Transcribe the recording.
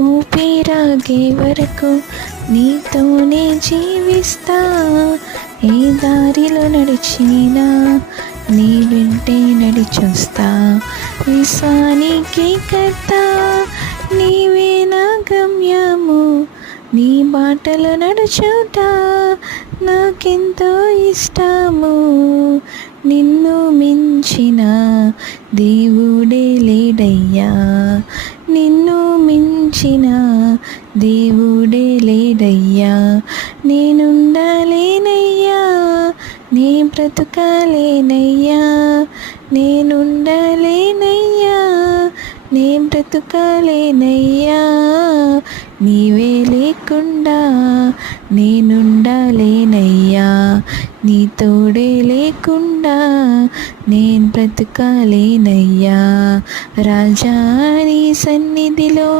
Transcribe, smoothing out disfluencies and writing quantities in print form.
ఊపిరాగే వరకు నీతోనే జీవిస్తా. ఏ దారిలో నడిచినా నీ వెంటే నడిచొస్తా. విశ్వానికి కర్త నీవే నా గమ్యము. నీ బాటలో నడుచుట నాకెంతో ఇష్టము. నిన్ను మించిన దేవుడే లేడయ్యా. నిన్ను మించిన దేవుడే లేడయ్యా. నేనుండలేనయ్యా, నే బ్రతుకలేనయ్యా. నేనుండలేనయ్యా, నే బ్రతుకలేనయ్యా. నీవే లేకుండా నేనుండలేనయ్యా. నీ తోడే లేకుండా నేను బ్రతుకలేనయ్యా. రాజా నీ సన్నిధిలో